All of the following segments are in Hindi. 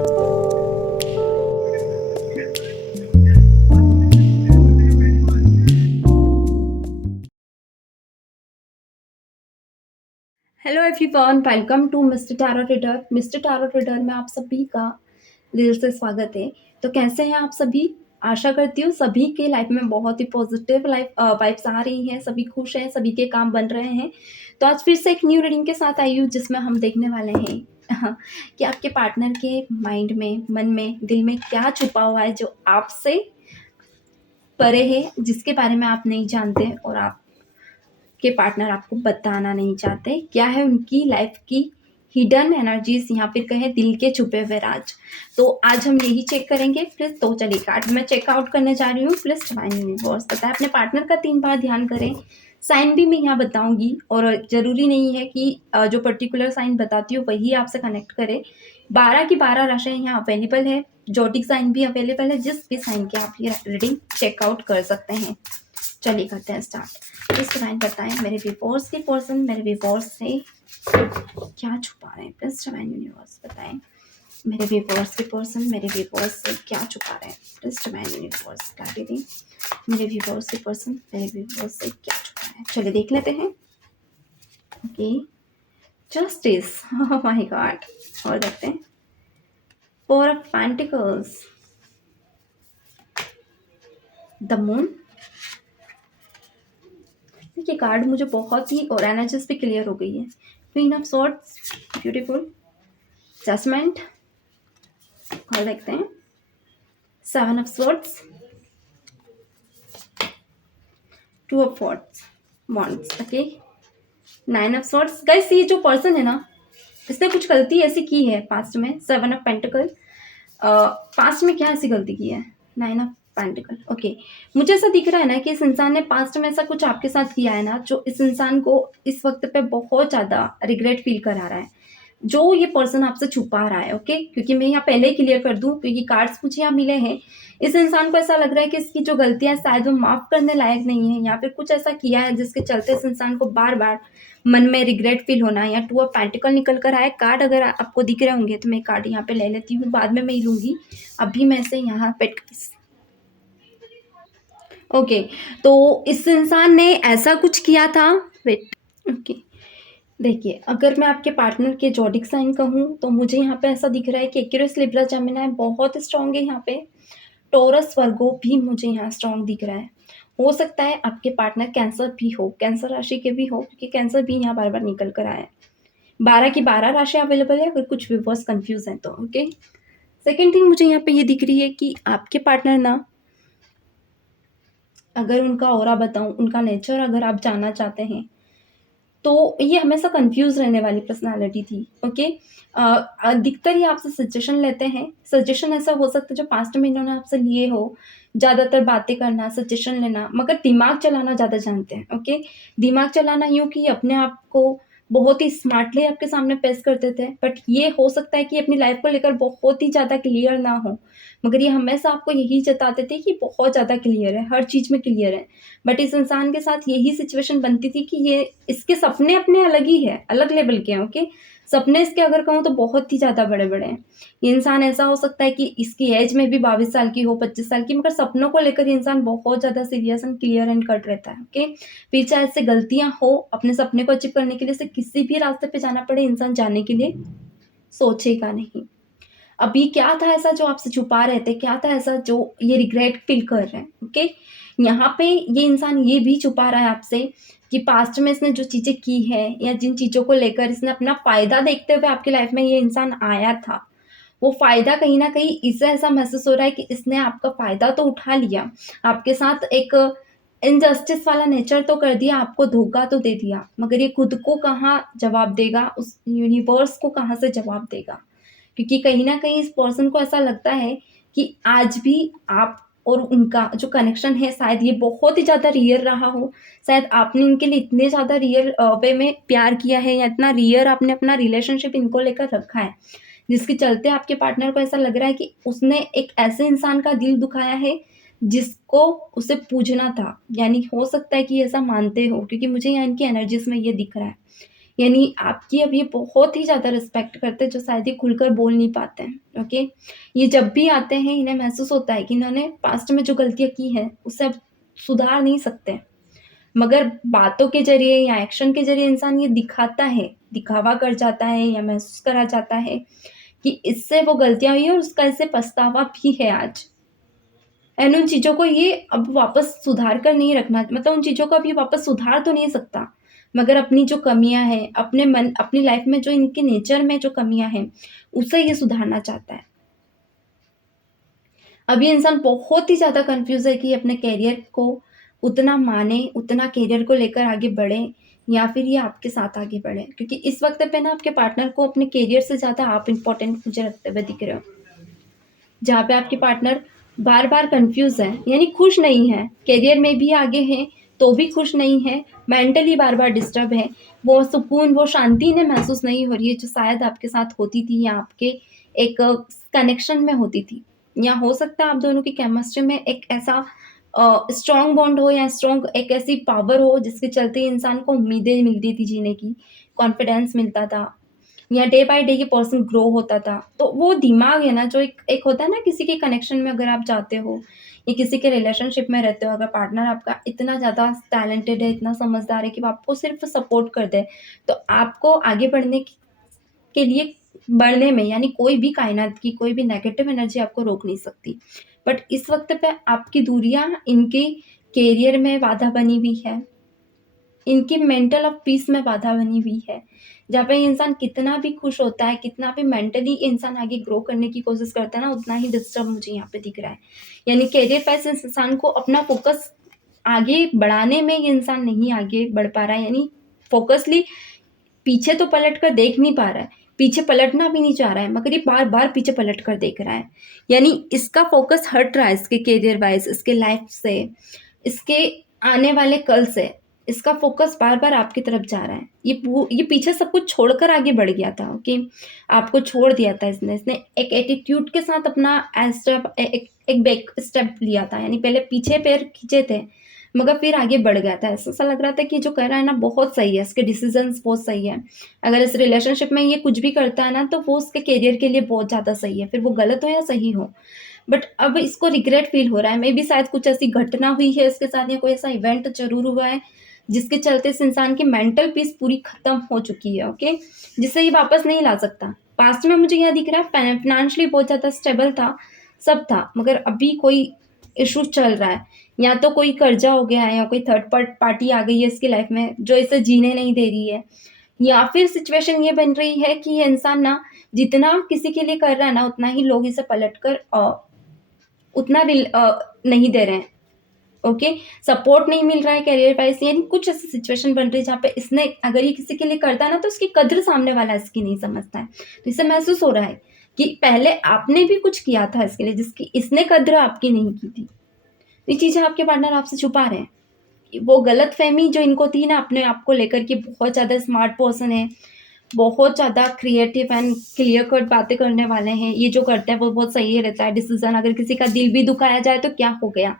Hello everyone, welcome to mister tarot reader. Mister tarot reader में आप सभी का दिल से स्वागत है। तो कैसे हैं आप सभी? आशा करती हूँ सभी के लाइफ में बहुत ही पॉजिटिव लाइफ वाइब्स आ रही हैं, सभी खुश हैं, सभी के काम बन रहे हैं। तो आज फिर से एक न्यू रीडिंग के साथ आई हूँ जिसमें हम देखने वाले हैं कि आपके पार्टनर के माइंड में, मन में, दिल में क्या छुपा हुआ है जो आपसे परे है, जिसके बारे में आप नहीं जानते और आप के पार्टनर आपको बताना नहीं चाहते। क्या है उनकी लाइफ की हिडन एनर्जीज, या फिर कहें दिल के छुपे हुए राज। तो आज हम यही चेक करेंगे। प्लीज तो चलिए कार्ड मैं चेकआउट करने जा रही हूँ। प्लीज डिवाइन यूनिवर्स बताए, अपने पार्टनर का 3 बार ध्यान करें। साइन भी मैं यहाँ बताऊंगी और जरूरी नहीं है कि जो पर्टिकुलर साइन बताती हूँ वही आपसे कनेक्ट करे। 12 की 12 राशियाँ यहाँ अवेलेबल है, जोटिक साइन भी अवेलेबल है, जिस भी साइन की आप ये रीडिंग चेकआउट कर सकते हैं। चलिए करते हैं स्टार्ट। इस डिवाइन बताएं मेरे व्यूअर्स के पर्सन मेरे व्यूअर्स से क्या छुपा रहे हैं। प्लस डिवाइन यूनिवर्स बताएं मेरे व्यूअर्स के पर्सन मेरे व्यूअर्स से क्या छुपा रहे हैं। प्लस डिवाइन यूनिवर्स क्लैरिटी मेरे व्यूअर्स के पर्सन मेरे व्यूअर्स से क्या छुपा रहे हैं। चलिए देख लेते हैं। Okay, justice, oh my God. और देखते हैं four of pentacles, the moon. ये कार्ड मुझे बहुत ही और एनर्जीज भी क्लियर हो गई है। Queen of swords, beautiful. Judgment, और देखते हैं 7 of swords, 2 of wands, okay, 9 of swords. Guys ये जो पर्सन है ना, इसने कुछ गलती ऐसी की है पास्ट में। 7 ऑफ पेंटिकल, पास्ट में क्या ऐसी गलती की है। 9 ऑफ पेंटिकल, ओके। मुझे ऐसा दिख रहा है ना कि इस इंसान ने पास्ट में ऐसा कुछ आपके साथ किया है ना, जो इस इंसान को इस वक्त पे बहुत ज्यादा रिग्रेट फील करा रहा है, जो ये पर्सन आपसे छुपा रहा है। ओके, क्योंकि मैं यहाँ पहले ही क्लियर कर दूं, क्योंकि कार्ड्स मुझे यहाँ मिले हैं। इस इंसान को ऐसा लग रहा है कि इसकी जो गलतियां शायद वो माफ करने लायक नहीं है, या फिर कुछ ऐसा किया है जिसके चलते इस इंसान को बार बार मन में रिग्रेट फील होना है। या 2 ऑफ पेंटिकल निकल कर आए। कार्ड अगर आपको दिख रहे होंगे तो मैं कार्ड यहाँ पे ले लेती हूँ, बाद में मैं ही लूंगी। अभी मैं से यहाँ पे ओके, तो इस इंसान ने ऐसा कुछ किया था। वेट, ओके, देखिए अगर मैं आपके पार्टनर के जोडिक साइन कहूँ तो मुझे यहाँ पे ऐसा दिख रहा है कि एक्यूरियस, लिब्रा, जेमिनी बहुत स्ट्रांग है यहाँ पे। टोरस, वर्गो भी मुझे यहाँ स्ट्रांग दिख रहा है। हो सकता है आपके पार्टनर कैंसर भी हो, कैंसर राशि के भी हो, क्योंकि कैंसर भी यहाँ बार बार निकल कर आया है। 12 की 12 राशि अवेलेबल है, अगर कुछ व्यूअर्स कंफ्यूज हैं तो। ओके, सेकेंड थिंग मुझे यहाँ पे ये दिख रही है कि आपके पार्टनर ना, अगर उनका ऑरा बताऊं, उनका नेचर अगर आप जानना चाहते हैं तो ये हमेशा कंफ्यूज रहने वाली पर्सनालिटी थी। ओके, अधिकतर ही आपसे सजेशन लेते हैं। सजेशन ऐसा हो सकता है जो पास्ट में इन्होंने आपसे लिए हो, ज़्यादातर बातें करना, सजेशन लेना, मगर दिमाग चलाना ज़्यादा जानते हैं। ओके, दिमाग चलाना यूँ कि अपने आप को बहुत ही स्मार्टली आपके सामने पेश करते थे, बट ये हो सकता है कि अपनी लाइफ को लेकर बहुत ही ज़्यादा क्लियर ना हो, मगर ये हमेशा आपको यही जताते थे कि बहुत ज़्यादा क्लियर है, हर चीज़ में क्लियर है। बट इस इंसान के साथ यही सिचुएशन बनती थी कि ये, इसके सपने अपने अलग ही है, अलग लेवल के हैं। ओके, सपने इसके अगर कहूँ तो बहुत ही ज़्यादा बड़े बड़े हैं। ये इंसान ऐसा हो सकता है कि इसकी एज में भी 22 साल की हो, 25 साल की, मगर सपनों को लेकर ये इंसान बहुत ज़्यादा serious and clear and cut रहता है। ओके, फिर चाहे इससे गलतियां हो, अपने सपने को अचीव करने के लिए इसे किसी भी रास्ते पे जाना पड़े, इंसान जाने के लिए सोचेगा नहीं। अभी क्या था ऐसा जो आपसे छुपा रहे थे, क्या था ऐसा जो ये रिग्रेट फील कर रहे हैं। ओके, यहाँ पे ये इंसान ये भी छुपा रहा है आपसे कि पास्ट में इसने जो चीजें की है, या जिन चीजों को लेकर इसने अपना फायदा देखते हुए आपकी लाइफ में ये इंसान आया था, वो फायदा कहीं ना कहीं इसे ऐसा महसूस हो रहा है कि इसने आपका फायदा तो उठा लिया, आपके साथ एक इनजस्टिस वाला नेचर तो कर दिया, आपको धोखा तो दे दिया, मगर ये खुद को कहाँ जवाब देगा, उस यूनिवर्स को कहाँ से जवाब देगा। क्योंकि कहीं ना कहीं इस पर्सन को ऐसा लगता है कि आज भी आप और उनका जो कनेक्शन है शायद ये बहुत ही ज़्यादा रियल रहा हो, शायद आपने इनके लिए इतने ज़्यादा रियल वे में प्यार किया है, या इतना रियल आपने अपना रिलेशनशिप इनको लेकर रखा है, जिसके चलते आपके पार्टनर को ऐसा लग रहा है कि उसने एक ऐसे इंसान का दिल दुखाया है जिसको उसे पूजना था। यानी हो सकता है कि ऐसा मानते हो, क्योंकि मुझे यहाँ इनकी एनर्जीज में ये दिख रहा है यानी आपकी अब ये बहुत ही ज़्यादा रिस्पेक्ट करते हैं, जो शायद ये खुलकर बोल नहीं पाते हैं, ओके? ये जब भी आते हैं, इन्हें महसूस होता है कि इन्होंने पास्ट में जो गलतियाँ की हैं, उसे अब सुधार नहीं सकते। मगर बातों के ज़रिए या एक्शन के ज़रिए इंसान ये दिखाता है, दिखावा कर जाता है या महसूस करा जाता है कि इससे वो गलतियाँ हुई हैं और उसका इससे पछतावा भी है आज। एंड उन चीज़ों को ये अब वापस सुधार कर नहीं रखना, मतलब उन चीज़ों को अब ये वापस सुधार तो नहीं सकता, मगर अपनी जो कमियाँ हैं, अपनी लाइफ़ में जो इनके नेचर में जो कमियाँ हैं, उसे ये सुधारना चाहता है। अब ये इंसान बहुत ही ज़्यादा कन्फ्यूज़ है कि अपने करियर को उतना माने, उतना करियर को लेकर आगे बढ़े या फिर ये आपके साथ आगे बढ़े। क्योंकि इस वक़्त पे ना आपके पार्टनर को अपने करियर से ज़्यादा आप इम्पोर्टेंट मुझे रखते हुए दिख रहे हो। जहाँ पे आपके पार्टनर बार-बार कन्फ्यूज़ हैं, यानी खुश नहीं हैं, करियर में भी आगे हैं, तो भी खुश नहीं हैं, मेंटली बार-बार डिस्टर्ब हैं। वो सुकून, वो शांति इन्हें महसूस नहीं हो रही है, जो शायद आपके साथ होती थी या आपके एक कनेक्शन में होती थी। या हो सकता है आप दोनों की केमिस्ट्री में एक ऐसा स्ट्रॉन्ग बॉन्ड हो या स्ट्रॉन्ग एक ऐसी पावर हो, जिसके चलते इंसान को उम्मीदें मिलती थी जीने की, कॉन्फिडेंस मिलता था। या डे बाय डे ये पर्सन ग्रो होता था। तो वो दिमाग है ना, जो एक एक होता है ना, किसी के कनेक्शन में अगर आप जाते हो या किसी के रिलेशनशिप में रहते हो, अगर पार्टनर आपका इतना ज़्यादा टैलेंटेड है, इतना समझदार है कि वो आपको सिर्फ़ सपोर्ट कर दे, तो आपको आगे के लिए बढ़ने में, यानी कोई भी कायनात की कोई भी नेगेटिव एनर्जी आपको रोक नहीं सकती। बट इस वक़्त पे आपकी दूरियाँ इनके करियर में बाधा बनी हुई है। इनकी मेंटल ऑफ पीस में बाधा बनी हुई है। जहाँ पे इंसान कितना भी खुश होता है, कितना भी मेंटली इंसान आगे ग्रो करने की कोशिश करता है ना, उतना ही डिस्टर्ब मुझे यहाँ पे दिख रहा है। यानी करियर वाइज़ इस इंसान को अपना फ़ोकस आगे बढ़ाने में ये इंसान नहीं आगे बढ़ पा रहा है, यानी फ़ोकसली पीछे तो पलट कर देख नहीं पा रहा है, पीछे पलटना भी नहीं चाह रहा है, मगर ये बार-बार पीछे पलट कर देख रहा है। यानी इसका फ़ोकस हट रहा है इसके करियर वाइज़, इसके लाइफ़ से, इसके आने वाले कल से। इसका फ़ोकस बार-बार आपकी तरफ जा रहा है। ये पीछे सब कुछ छोड़कर आगे बढ़ गया था, ओके? आपको छोड़ दिया था इसने एक एटीट्यूड के साथ अपना स्टेप एक बैक स्टेप लिया था, यानी पहले पीछे पैर खींचे थे, मगर फिर आगे बढ़ गया था। ऐसा लग रहा था कि जो कर रहा है ना बहुत सही है, इसके डिसीज़न्स बहुत सही है। अगर इस रिलेशनशिप में ये कुछ भी करता है ना, तो वो उसके करियर के लिए बहुत ज़्यादा सही है, फिर वो गलत हो या सही हो। बट अब इसको रिग्रेट फ़ील हो रहा है, मेबी शायद कुछ ऐसी घटना हुई है इसके साथ या कोई ऐसा इवेंट ज़रूर हुआ है, जिसके चलते इस इंसान की मेंटल पीस पूरी खत्म हो चुकी है, ओके? जिसे ये वापस नहीं ला सकता। पास्ट में मुझे यह दिख रहा है फाइनेंशियली बहुत ज़्यादा स्टेबल था, सब था, मगर अभी कोई इश्यू चल रहा है। या तो कोई कर्जा हो गया है या कोई थर्ड पार्टी आ गई है इसकी लाइफ में, जो इसे जीने नहीं दे रही है। या फिर सिचुएशन ये बन रही है कि ये इंसान ना जितना किसी के लिए कर रहा है ना, उतना ही लोग इसे पलटकर नहीं दे रहे हैं। ओके, सपोर्ट नहीं मिल रहा है करियर वाइज़, यानी कुछ ऐसी सिचुएशन बन रही है जहाँ पे इसने अगर ये किसी के लिए करता है ना, तो उसकी कद्र सामने वाला इसकी नहीं समझता है। तो इसे महसूस हो रहा है कि पहले आपने भी कुछ किया था इसके लिए, जिसकी इसने कद्र आपकी नहीं की थी। ये चीज़ें आपके पार्टनर आपसे छुपा रहे हैं। वो गलतफ़हमी जो इनको थी ना अपने आप को लेकर कि बहुत ज़्यादा स्मार्ट पर्सन है, बहुत ज़्यादा क्रिएटिव एंड क्लियर कट बातें करने वाले हैं, ये जो करते हैं वो बहुत सही रहता है डिसीज़न, अगर किसी का दिल भी दुखाया जाए तो क्या हो गया।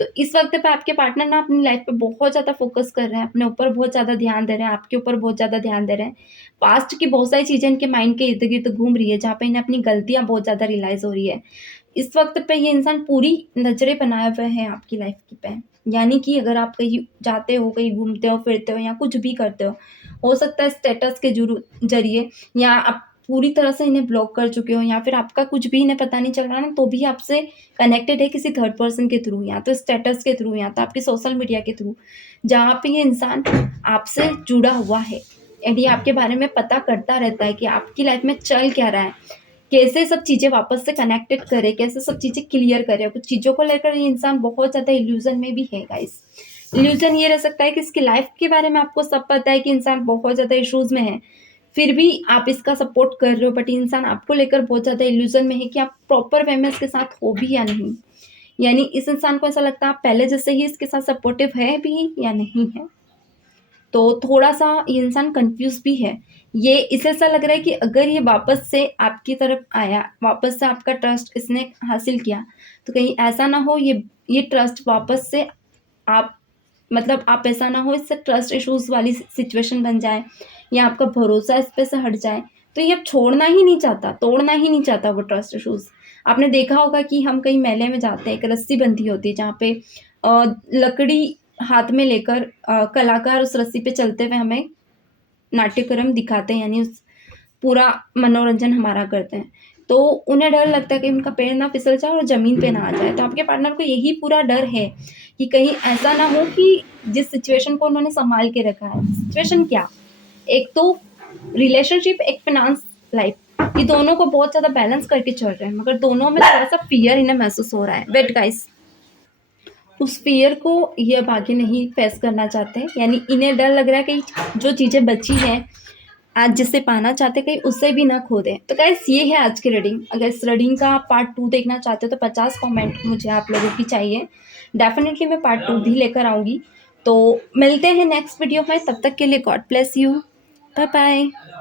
तो इस वक़्त पे आपके पार्टनर ना अपनी लाइफ़ पे बहुत ज़्यादा फ़ोकस कर रहे हैं, अपने ऊपर बहुत ज़्यादा ध्यान दे रहे हैं, आपके ऊपर बहुत ज़्यादा ध्यान दे रहे हैं। पास्ट की बहुत सारी चीज़ें इनके माइंड के इर्द-गिर्द घूम रही है, जहाँ पे इन्हें अपनी गलतियाँ बहुत ज़्यादा रियलाइज़ हो रही है। इस वक़्त पे ये इंसान पूरी नज़रें बनाए हुए हैं आपकी लाइफ़ की पे। यानी कि अगर आप कहीं जाते हो, कहीं घूमते हो, फिरते हो या कुछ भी करते हो सकता है स्टेटस के ज़रिए या आप पूरी तरह से इन्हें ब्लॉक कर चुके हो या फिर आपका कुछ भी इन्हें पता नहीं चल रहा ना, तो भी आपसे कनेक्टेड है किसी थर्ड पर्सन के थ्रू, या तो स्टेटस के थ्रू या तो आपके सोशल मीडिया के थ्रू, जहाँ पे ये इंसान आपसे जुड़ा हुआ है। एंड ये आपके बारे में पता करता रहता है कि आपकी लाइफ़ में चल क्या रहा है, कैसे सब चीज़ें वापस से कनेक्टेड करे, कैसे सब चीज़ें क्लियर करे। कुछ चीज़ों को लेकर ये इंसान बहुत ज़्यादा इल्यूज़न में भी है गाइस। इल्यूज़न ये रह सकता है कि इसकी लाइफ़ के बारे में आपको सब पता है कि इंसान बहुत ज़्यादा इश्यूज़ में है, फिर भी आप इसका सपोर्ट कर रहे हो, बट इंसान आपको लेकर बहुत ज़्यादा इल्यूज़न में है कि आप प्रॉपर वे में इसके साथ हो भी या नहीं। यानी इस इंसान को ऐसा लगता है आप पहले जैसे ही इसके साथ सपोर्टिव है भी या नहीं है। तो थोड़ा-सा ये इंसान कन्फ्यूज़ भी है। ये इसे ऐसा लग रहा है कि अगर ये वापस से आपकी तरफ आया, वापस से आपका ट्रस्ट इसने हासिल किया, तो कहीं ऐसा ना हो ये ट्रस्ट वापस से आप, मतलब आप ऐसा ना हो इससे ट्रस्ट इश्यूज़ वाली सिचुएशन बन जाए या आपका भरोसा इस पे से हट जाए, तो ये अब छोड़ना ही नहीं चाहता, तोड़ना ही नहीं चाहता वो ट्रस्ट इश्यूज़। आपने देखा होगा कि हम कहीं मेले में जाते हैं, एक रस्सी बंधी होती है जहाँ पे लकड़ी हाथ में लेकर कलाकार उस रस्सी पे चलते हुए हमें नाट्यक्रम दिखाते हैं, यानी उस पूरा मनोरंजन हमारा करते हैं। तो उन्हें डर लगता है कि उनका पैर ना फिसल जाए और ज़मीन पे ना आ जाए। तो आपके पार्टनर को यही पूरा डर है कि कहीं ऐसा ना हो कि जिस सिचुएशन को उन्होंने सँभाल के रखा है, सिचुएशन क्या? एक तो रिलेशनशिप, एक फ़ाइनेंस लाइफ़, ये दोनों को बहुत ज़्यादा बैलेंस करके चल रहे हैं, मगर दोनों में थोड़ा-सा फ़ियर इन्हें महसूस हो रहा है। वेट गाइस, उस फ़ियर को ये अब आगे नहीं फेस करना चाहते, यानी इन्हें डर लग रहा है कि जो चीज़ें बची हैं, आज जिसे पाना चाहते हैं, कहीं उसे भी ना खो दें। तो गाइस, ये है आज की रीडिंग। अगर इस रीडिंग का पार्ट 2 देखना चाहते हो तो 50 कमेंट मुझे आप लोगों की चाहिए। डेफ़िनिटली मैं पार्ट 2 भी लेकर आऊँगी। तो मिलते हैं नेक्स्ट वीडियो में, तब तक के लिए god bless you. Bye bye.